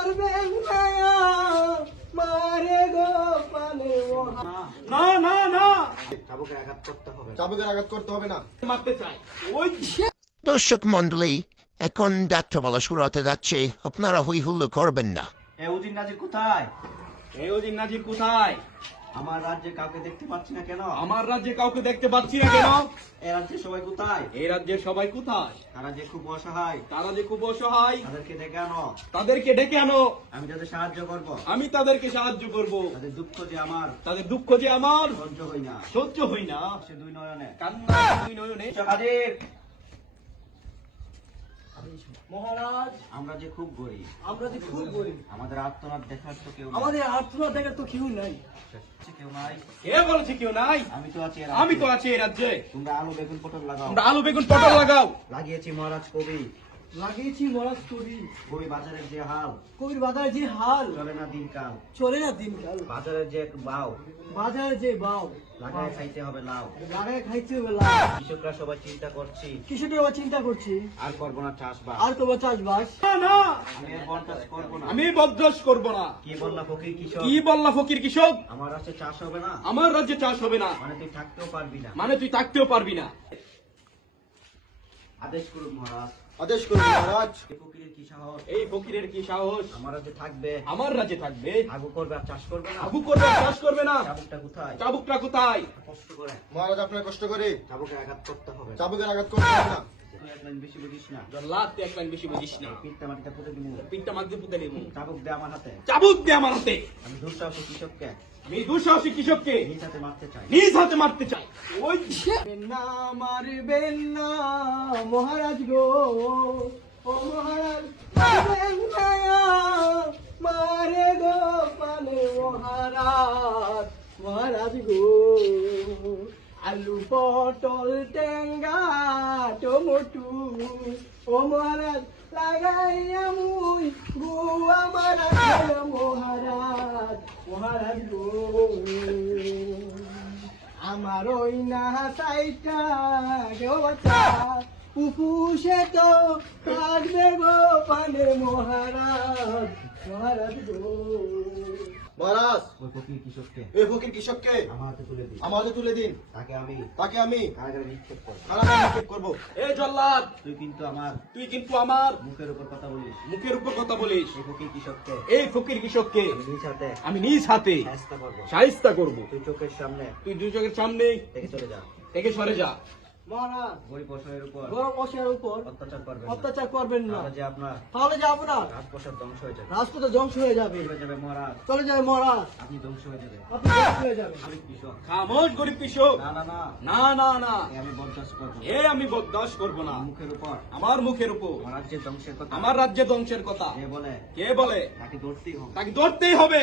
করবেন মারে গো পানে না না না, চাবুকের আঘাত করতে হবে। চাবুকের আঘাত করতে হবে না। মারতে চাই। ওই দর্শক মন্ডলী, এখন যাত্রাপালা শুরু হতে যাচ্ছে, আপনারা হই হুল্লো করবেন না। এ উদিন নাজির কোথায়? এই ওদিন নাজির কোথায়? আমার রাজ্যে কাউকে দেখতে পাচ্ছি না কেন? আমার রাজ্যে কাউকে দেখতে পাচ্ছি না কেন? এ রাজ্যে সবাই কোথায়? এই রাজ্যের সবাই কোথায়? তারা যে খুব অসহায়, তারা যে খুব অসহায়, তাদেরকে ডেকে আনো। তাদেরকে ডেকে আনো। আমি তাদের সাহায্য করব। আমি তাদেরকে সাহায্য করব। তাদের দুঃখ যে আমার তাদের দুঃখ যে আমার সহ্য হই না। সহ্য হই না। সে দুই নয়নে কান্না দুই নয়নে। হাজির। মহারাজ, আমরা যে খুব গরিব, আমরা যে খুব গরিব, আমাদের আত্মনাথ দেখার তো কেউ নাই। আমাদের আর্থনাথ দেখার তো কেউ নাই। কেউ নাই। কে বলেছে কেউ নাই? আমি তো আছি। আমি তো আছি এই রাজ্যে। তোমরা আলু বেগুন পটল লাগাও। তোমরা আলু বেগুন পটল লাগাও। লাগিয়েছি মহারাজ কবি। লাগিয়েছি মহারাজ কবি। কবি বাজারের যে হাল, কবির বাজারে যে হাল, চলে না দিনকাল। চলে না দিনকাল। বাজারের যে বাও, বাজারে যে বাও, লাগায় খাইতে হবে লাউ। লাগায় খাইতে হবে লাউ। কৃষকরা সবাই চিন্তা করছি, কৃষকের আবার চিন্তা করছি, আর করবো না চাষবাস। আর তোমার চাষবাস। না না, আমি আর বনচাষ করবো না। আমি বদমাশ করব না। কি বললা ফকির কৃষক? কি বললা ফকির কৃষক? আমার রাষ্ট্রে চাষ হবে না, আমার রাজ্যে চাষ হবে না, মানে তুই থাকতেও পারবি না। মানে তুই থাকতেও পারবি না। আদেশ করুন মহারাজ। আদেশ করুন মহারাজ। এই ফকিরের কি সাহস? এই ফকিরের কি সাহস? আমার রাজ্যে থাকবে, আমার রাজ্যে থাকবে, আগু করবে আর চাষ করবে না। আবু করবে আর চাষ করবে না। চাবুকটা কোথায়? চাবুকটা কোথায়? কষ্ট করে মহারাজ, আপনার কষ্ট করে চাবুকে আঘাত করতে হবে। চাবুকের আঘাত করতে হবে না। তুই এক লাইন বেশি বুঝিস না। জল্লাদ তুই এক লাইন বেশি বুঝিস না। পিঠটা মাটিতে পুঁতে দিব। পিঠটা মাঝে পুঁতে নেব। চাবুক দে আমার হাতে। চাবুক দে আমার হাতে। আমি দুঃসাহসী কৃষককে আমি দুঃসাহসী কৃষককে নিজ হাতে মারতে চাই। নিজ হাতে মারতে চাই। ওই না মারবেন না মহারাজ গো, ও মহারাজ মারবেন না মারে গো পানে মহারাজ, মহারাজ গো। আলু পটল টেঙ্গা টমেটো ও মহারাজ লাগাইয়া মুই গো আমার মহারাজ, মহারাজ গো। আমার ওই না সাইটা কেউ বাচ্চা উপুষে তো কাটবে গো পানে মহারাজ, মহারাজ গো। মহারাজ, ওই ফকির কৃষককে এই ফকির কৃষককে আমার হাতে তুলে দিই। আমার হাতে তুলে দিন। তাকে আমি তাকে আমি কারাগারে নিক্ষেপ করবো। কারাগারে নিক্ষেপ করবো। এই জল্লাদ, তুই কিন্তু আমার তুই কিন্তু আমার মুখের উপর কথা বলিস। মুখের উপর কথা বলিস। এই ফকির কৃষককে এই ফকির কৃষককে আমি নিজ হাতে আমি নিজ হাতে শায়েস্তা করবো। শায়েস্তা করব। তুই চোখের সামনে তুই দুই চোখের সামনে থেকে চলে যা। থেকে সরে যা। মহারাজ গরিব অসহায়ের উপর গরম অসহায়ের উপর অত্যাচার করবেন না। অত্যাচার করবেন না, তাহলে যে আপনার তাহলে যাবো না, রাজপ্রসাদ ধ্বংস হয়ে যাবে। রাজপথে ধ্বংস হয়ে যাবে, চলে যাবে মহারাজ, চলে যাবে মহারাজ, আপনি ধ্বংস হয়ে যাবে। আপনি ধ্বংস হয়ে যাবে। আমি কৃষক। খামোশ গরিব কৃষক। না না না, না না না, এ আমি বরদাস্ত করবো না। এ আমি বরদাস্ত করব না। মুখের উপর আমার মুখের উপর আমার রাজ্যের ধ্বংসের কথা আমার রাজ্যে ধ্বংসের কথা যে বলে কে বলে তাকে ধরতেই হবে। তাকে ধরতেই হবে।